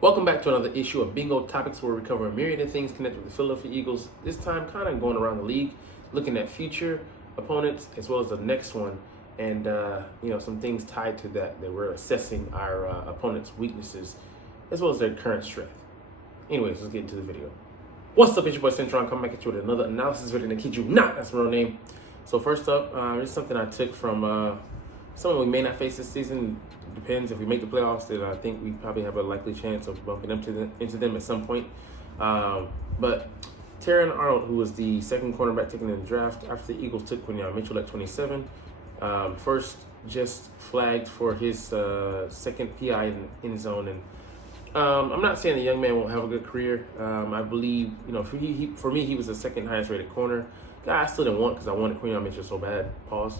Welcome back to another issue of Bingo Topics, where we cover a myriad of things connected with the Philadelphia Eagles. This time, kind of going around the league, looking at future opponents as well as the next one, and some things tied to that we're assessing our opponents' weaknesses as well as their current strength. Anyways, let's get into the video. What's up, it's your boy Cintron, coming back at you with another analysis video. To kid you not, that's my real name. So first up, it's something I took from someone we may not face this season. Depends if we make the playoffs. Then I think we probably have a likely chance of bumping into them at some point. But Cintron Arnold, who was the second cornerback taken in the draft after the Eagles took Quinyon Mitchell at 27, first just flagged for his second PI in his zone. And I'm not saying the young man won't have a good career. I believe, for me, he was the second highest rated corner. Guy I still didn't want because I wanted Quinyon Mitchell so bad. Pause.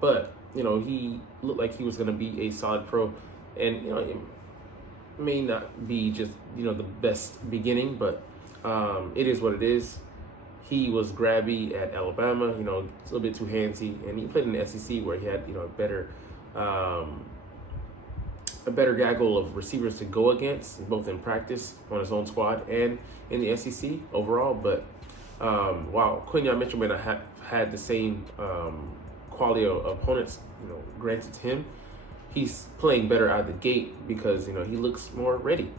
But he looked like he was going to be a solid pro, and it may not be just the best beginning, but it is what it is. He was grabby at Alabama, a little bit too handsy, and he played in the SEC where he had a better gaggle of receivers to go against, both in practice on his own squad and in the SEC overall. But while Quinyon Mitchell may not have had the same quality of opponents, granted to him, he's playing better out of the gate because he looks more ready.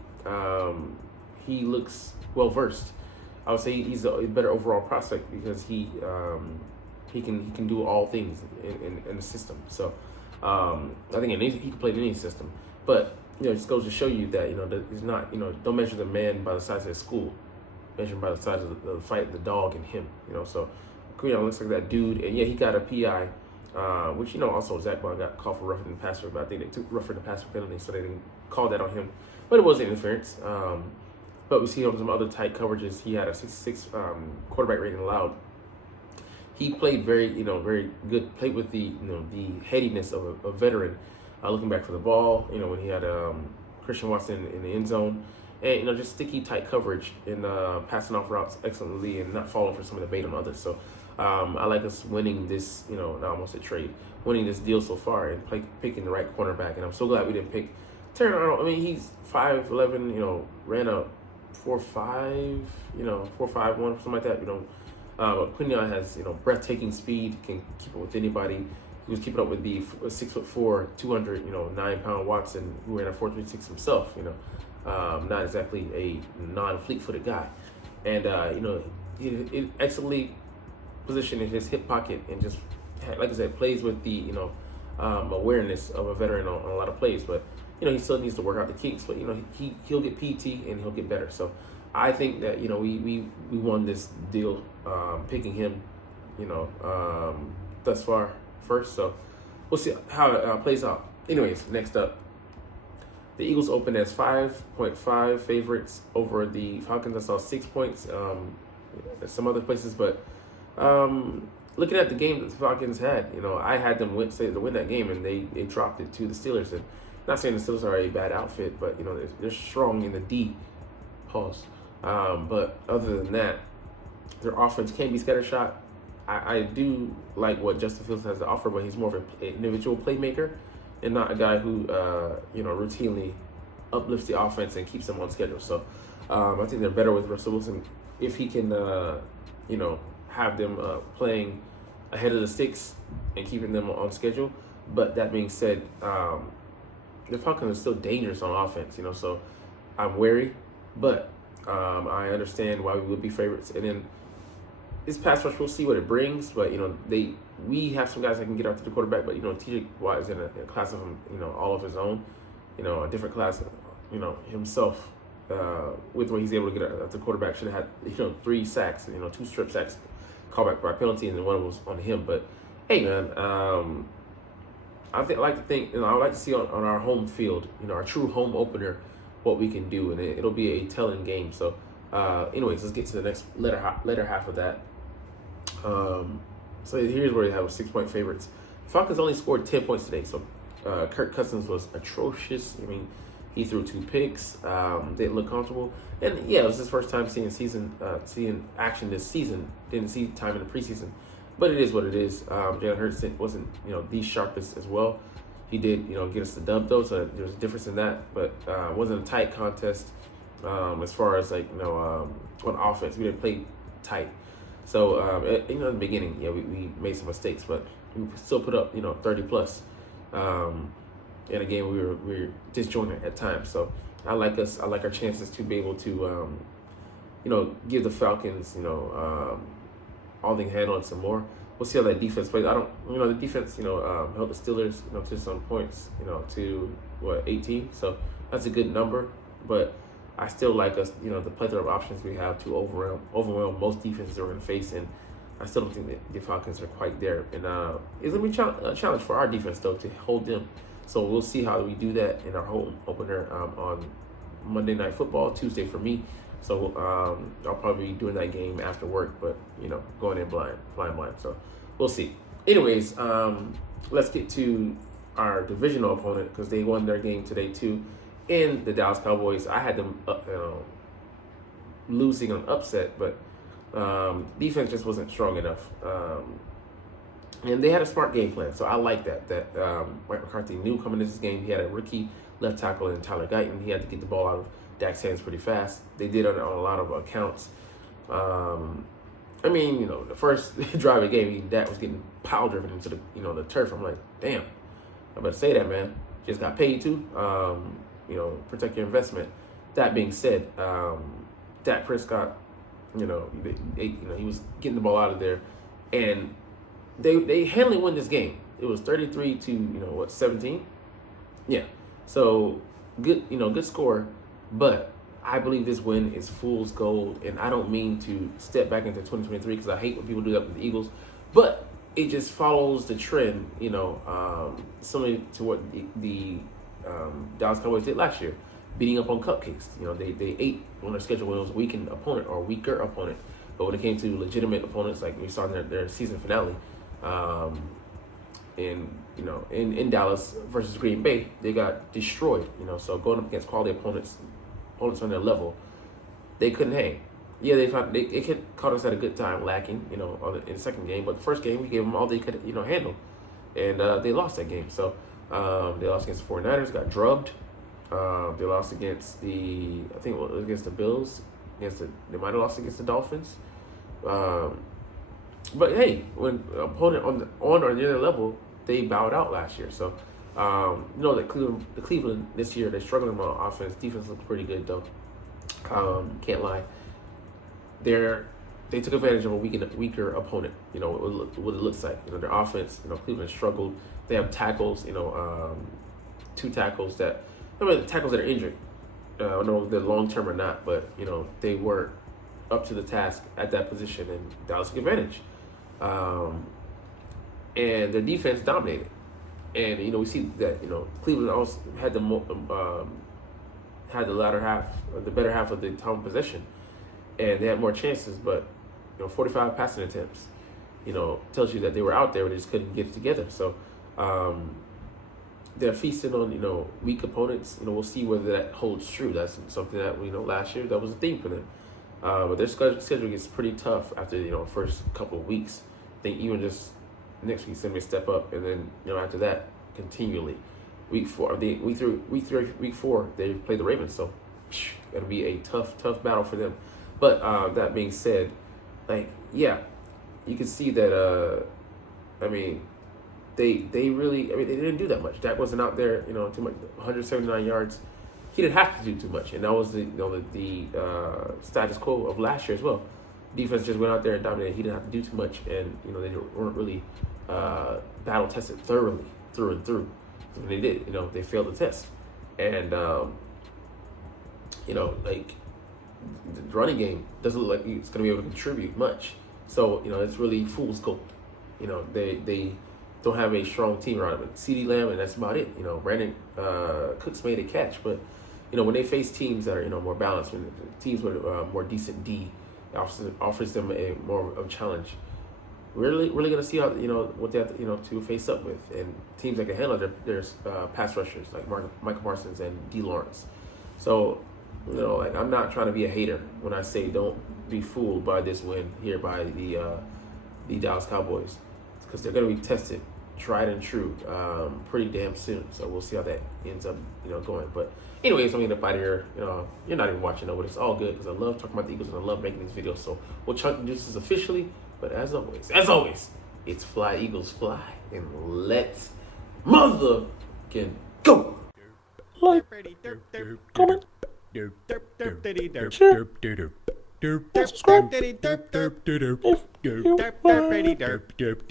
He looks well versed. I would say he's a better overall prospect because he can do all things in the system. So I think he can play in any system. But it just goes to show you that that he's not don't measure the man by the size of his school, measure him by the size of the fight, the dog in him. So Quinyon looks like that dude, and yeah, he got a PI. Which also Zach Bond got called for roughing the passer, but I think they took roughing the passer penalty, so they didn't call that on him. But it wasn't interference. But we see on some other tight coverages, he had a 66 quarterback rating allowed. He played very good. Played with the the headiness of a veteran, looking back for the ball. When he had Christian Watson in the end zone, and just sticky tight coverage and passing off routes excellently and not falling for some of the bait on others. So. I like us winning this, not almost a trade, winning this deal so far and picking the right cornerback. And I'm so glad we didn't pick Cintron Arnold. I mean, he's 5'11", ran a 4.5, 4.51, something like that. But Quinyon has, breathtaking speed, can keep up with anybody. He was keeping up with the 6'4", 209-pound Watson, who ran a 4.36 himself. Not exactly a non-fleet-footed guy, and he excellently position in his hip pocket and just, like I said, plays with the awareness of a veteran on a lot of plays. But he still needs to work out the kinks. But he'll get PT and he'll get better. So I think that we won this deal picking him thus far first. So we'll see how it plays out. Anyways, next up, the Eagles opened as 5.5 favorites over the Falcons. I saw 6 points. Some other places, but looking at the game that the Falcons had, I had them to win that game, and they dropped it to the Steelers. And not saying the Steelers are a bad outfit, but they're strong in the D. Pause. But other than that, their offense can be scattershot. I do like what Justin Fields has to offer, but he's more of an individual playmaker and not a guy who routinely uplifts the offense and keeps them on schedule. So I think they're better with Russell Wilson if he can have them playing ahead of the sticks and keeping them on schedule. But that being said, the Falcons are still dangerous on offense, so I'm wary. But I understand why we would be favorites. And then this pass rush, we'll see what it brings. But we have some guys that can get after the quarterback. But TJ Watt is in a class of all of his own, a different class, himself. With what he's able to get at the quarterback, should have had 3 sacks, 2 strip sacks, callback by penalty, and then one was on him. But hey, man, I like to think, I would like to see on our home field, our true home opener, what we can do, and it'll be a telling game. So, anyways, let's get to the next letter half of that. So here's where we have 6-point favorites. Falcons only scored 10 points today, so Kirk Cousins was atrocious. I mean, he threw 2 picks, didn't look comfortable. And yeah, it was his first time seeing action this season. Didn't see time in the preseason. But it is what it is. Jalen Hurts wasn't, the sharpest as well. He did, get us the dub though, so there's a difference in that. But it wasn't a tight contest as far as on offense. We didn't play tight. So in the beginning, we made some mistakes, but we still put up 30 plus. And again, we were disjointed at times. So I like our chances to be able to give the Falcons all they can handle and some more. We'll see how that defense plays. The defense held the Steelers to some points to 18. So that's a good number, but I still like us, the plethora of options we have to overwhelm most defenses we're going to face, and I still don't think that the Falcons are quite there. And it's going to be a challenge for our defense, though, to hold them. So we'll see how we do that in our home opener on Monday Night Football, Tuesday for me. So I'll probably be doing that game after work, but, going in blind. So we'll see. Anyways, let's get to our divisional opponent because they won their game today, too. In the Dallas Cowboys, I had them losing on upset, but defense just wasn't strong enough. And they had a smart game plan, so I like that. Mike McCarthy knew coming into this game he had a rookie left tackle in Tyler Guyton. He had to get the ball out of Dak's hands pretty fast. They did on a lot of accounts. The first drive of the game, Dak was getting pile driven into the turf. I'm like, damn, I better say that, man. Just got paid too. Protect your investment. That being said, Dak Prescott, he was getting the ball out of there, and they handily won this game. It was 33 to 17. Yeah, so good, good score, but I believe this win is fool's gold, and I don't mean to step back into 2023 because I hate when people do that with the Eagles, but it just follows the trend, similar to what the Dallas Cowboys did last year, beating up on cupcakes. They ate on their schedule when it was a weakened opponent or a weaker opponent, but when it came to legitimate opponents, like we saw in their season finale, in Dallas versus Green Bay, they got destroyed. So going up against quality opponents on their level, they couldn't hang. Yeah, they caught us at a good time, lacking, in the second game. But the first game, we gave them all they could, handle, and they lost that game. So they lost against the 49ers, got drubbed. They lost against against the Bills. They might have lost against the Dolphins. But hey, when an opponent on or near their level, they bowed out last year. So that Cleveland this year, they're struggling on offense. Defense looks pretty good though. Can't lie. They took advantage of a weaker opponent. What it looks like. Their offense. Cleveland struggled. They have tackles. 2 tackles that. The tackles that are injured. I don't know if they're long term or not, but they weren't up to the task at that position, and Dallas took advantage. And their defense dominated. And we see that Cleveland also had the latter half, or the better half of the time possession, and they had more chances. But 45 passing attempts, tells you that they were out there, but they just couldn't get it together. So they're feasting on weak opponents. We'll see whether that holds true. That's something that we know last year that was a theme for them. But their schedule gets pretty tough after first couple of weeks. I think even just next week, send me a step up, and then after that, continually. Week 4, week 4, they play the Ravens, so it'll be a tough battle for them. But that being said, you can see that. They didn't do that much. Dak wasn't out there, too much. 179 yards. He didn't have to do too much, and that was the status quo of last year as well. Defense just went out there and dominated. He didn't have to do too much, and they weren't really battle tested thoroughly through and through. So when they did, they failed the test, and the running game doesn't look like it's going to be able to contribute much. So it's really fool's gold. They don't have a strong team around them. CeeDee Lamb, and that's about it. Brandon Cooks made a catch, but when they face teams that are more balanced, when teams with more decent D, it offers them a more of a challenge. We're really gonna see how what they have to face up with, and teams that can handle their pass rushers like Michael Parsons and D. Lawrence. So I'm not trying to be a hater when I say don't be fooled by this win here by the Dallas Cowboys, because they're gonna be tested tried and true pretty damn soon. So we'll see how that ends up, going. But anyways, I'm gonna get up out of here. You're not even watching though, but it's all good because I love talking about the Eagles and I love making these videos. So we'll chunk the deuces officially. But as always, it's fly Eagles fly, and let's motherfucking go. Like, comment, share, and subscribe if you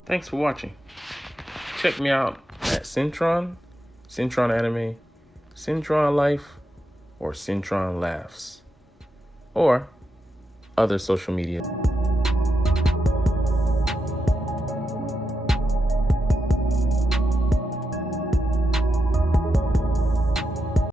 Thanks for watching. Check me out at Cintron, Cintron Anime, Cintron Life, or Cintron Laughs, or other social media.